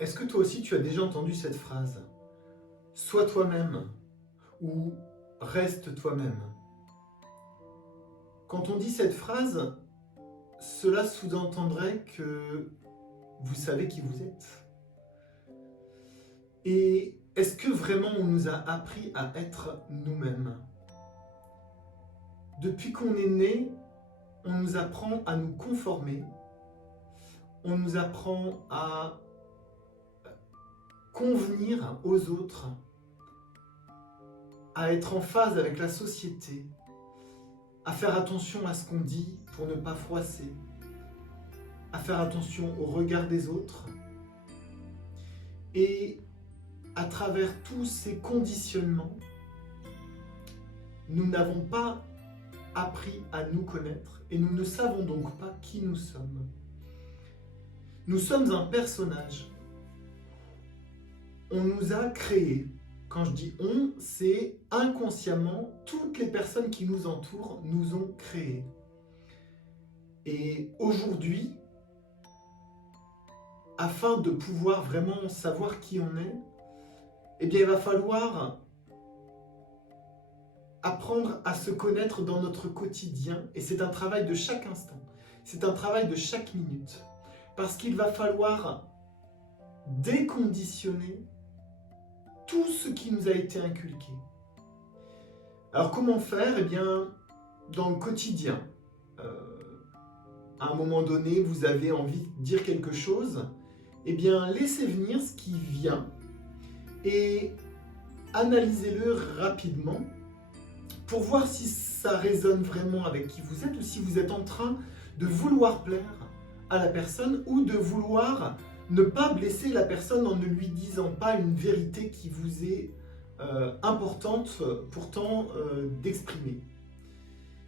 Est-ce que toi aussi tu as déjà entendu cette phrase? Sois toi-même ou reste toi-même. Quand on dit cette phrase, cela sous-entendrait que vous savez qui vous êtes. Et est-ce que vraiment on nous a appris à être nous-mêmes? Depuis qu'on est né, on nous apprend à nous conformer, on nous apprend à convenir aux autres, à être en phase avec la société, à faire attention à ce qu'on dit pour ne pas froisser, à faire attention au regard des autres. Et à travers tous ces conditionnements, nous n'avons pas appris à nous connaître et nous ne savons donc pas qui nous sommes. Nous sommes un personnage. On nous a créés. Quand je dis on, c'est inconsciemment, toutes les personnes qui nous entourent nous ont créés. Et aujourd'hui, afin de pouvoir vraiment savoir qui on est, eh bien, il va falloir apprendre à se connaître dans notre quotidien. Et c'est un travail de chaque instant. C'est un travail de chaque minute. Parce qu'il va falloir déconditionner tout ce qui nous a été inculqué. Alors comment faire? Eh bien, dans le quotidien, à un moment donné, vous avez envie de dire quelque chose, eh bien, laissez venir ce qui vient et analysez-le rapidement pour voir si ça résonne vraiment avec qui vous êtes ou si vous êtes en train de vouloir plaire à la personne ou de vouloir ne pas blesser la personne en ne lui disant pas une vérité qui vous est importante pourtant d'exprimer.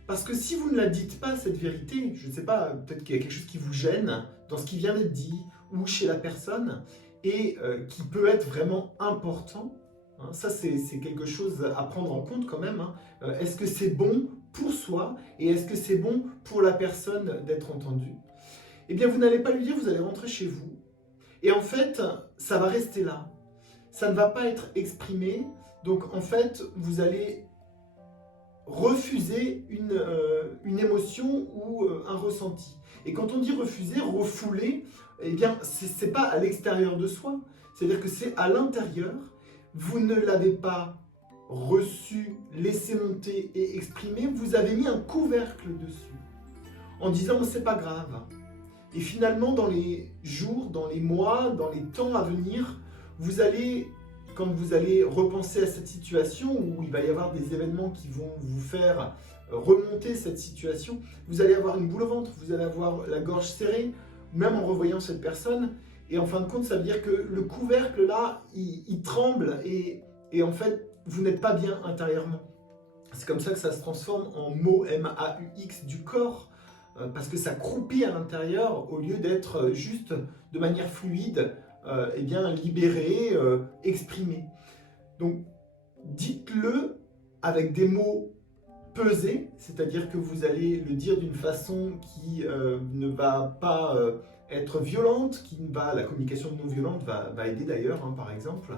Parce que si vous ne la dites pas, cette vérité, je ne sais pas, peut-être qu'il y a quelque chose qui vous gêne dans ce qui vient d'être dit ou chez la personne et qui peut être vraiment important. Hein, ça, c'est quelque chose à prendre en compte quand même. Hein. Est-ce que c'est bon pour soi et est-ce que c'est bon pour la personne d'être entendue? Eh bien, vous n'allez pas lui dire, vous allez rentrer chez vous. Et en fait, ça va rester là. Ça ne va pas être exprimé. Donc, en fait, vous allez refuser une émotion ou un ressenti. Et quand on dit refuser, refouler, eh bien, c'est pas à l'extérieur de soi. C'est-à-dire que c'est à l'intérieur. Vous ne l'avez pas reçu, laissé monter et exprimé. Vous avez mis un couvercle dessus. En disant, c'est pas grave. Et finalement, dans les jours, dans les mois, dans les temps à venir, vous allez, quand vous allez repenser à cette situation où il va y avoir des événements qui vont vous faire remonter cette situation, vous allez avoir une boule au ventre, vous allez avoir la gorge serrée, même en revoyant cette personne. Et en fin de compte, ça veut dire que le couvercle là, il tremble et en fait, vous n'êtes pas bien intérieurement. C'est comme ça que ça se transforme en maux MAUX du corps. Parce que ça croupit à l'intérieur au lieu d'être juste de manière fluide, eh bien libéré, exprimé. Donc dites-le avec des mots pesés, c'est-à-dire que vous allez le dire d'une façon qui ne va pas être violente, la communication non violente va aider d'ailleurs, hein, par exemple,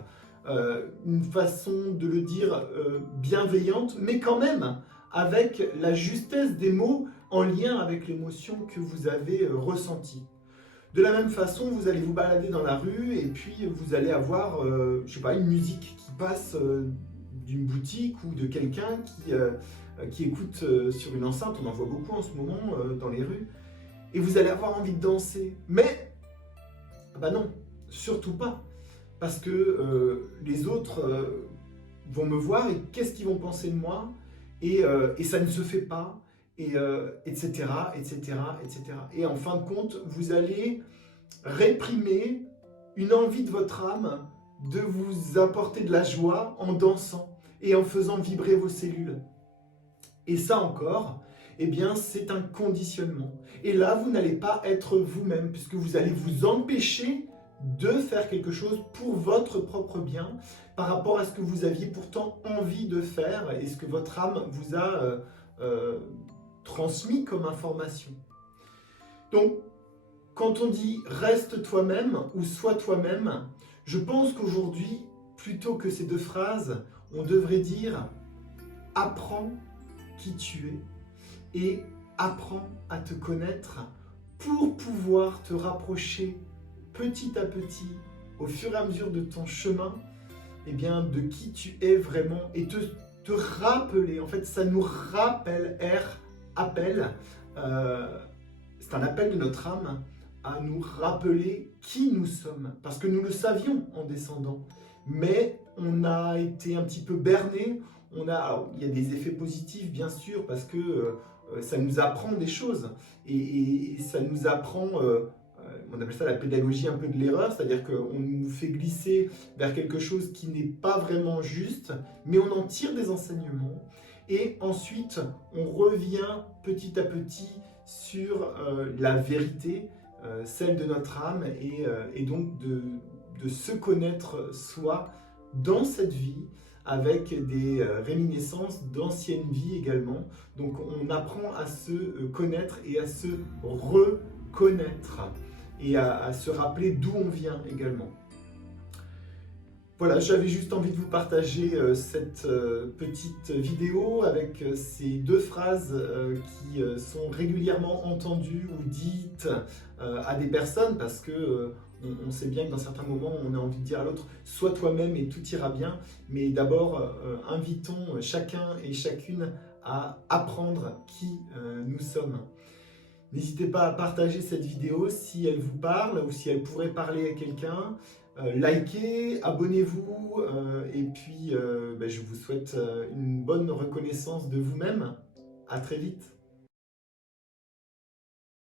une façon de le dire bienveillante, mais quand même avec la justesse des mots en lien avec l'émotion que vous avez ressentie. De la même façon, vous allez vous balader dans la rue et puis vous allez avoir, je sais pas, une musique qui passe d'une boutique ou de quelqu'un qui écoute sur une enceinte, on en voit beaucoup en ce moment dans les rues, et vous allez avoir envie de danser. Mais, bah non, surtout pas, parce que les autres vont me voir et qu'est-ce qu'ils vont penser de moi et ça ne se fait pas. Etc., etc., etc. Et en fin de compte, vous allez réprimer une envie de votre âme de vous apporter de la joie en dansant et en faisant vibrer vos cellules. Et ça encore, eh bien, c'est un conditionnement. Et là, vous n'allez pas être vous-même, puisque vous allez vous empêcher de faire quelque chose pour votre propre bien, par rapport à ce que vous aviez pourtant envie de faire et ce que votre âme vous a transmis comme information. Donc, Quand on dit « reste toi-même » ou « sois toi-même », je pense qu'aujourd'hui, plutôt que ces deux phrases, on devrait dire « apprends qui tu es et apprends à te connaître pour pouvoir te rapprocher petit à petit, au fur et à mesure de ton chemin, eh bien, de qui tu es vraiment et te rappeler. En fait, ça nous rappelle, appel, c'est un appel de notre âme à nous rappeler qui nous sommes. Parce que nous le savions en descendant, mais on a été un petit peu berné. Alors, il y a des effets positifs, bien sûr, parce que ça nous apprend des choses. Et ça nous apprend, on appelle ça la pédagogie un peu de l'erreur, c'est-à-dire qu'on nous fait glisser vers quelque chose qui n'est pas vraiment juste, mais on en tire des enseignements. Et ensuite, on revient petit à petit sur la vérité, celle de notre âme, et donc de se connaître soi dans cette vie, avec des réminiscences d'anciennes vies également. Donc on apprend à se connaître et à se reconnaître, et à se rappeler d'où on vient également. Voilà, j'avais juste envie de vous partager cette petite vidéo avec ces deux phrases qui sont régulièrement entendues ou dites à des personnes, parce que on sait bien que dans certains moments, on a envie de dire à l'autre « sois toi-même et tout ira bien ». Mais d'abord, invitons chacun et chacune à apprendre qui nous sommes. N'hésitez pas à partager cette vidéo si elle vous parle ou si elle pourrait parler à quelqu'un. Likez, abonnez-vous et puis je vous souhaite une bonne reconnaissance de vous-même. À très vite.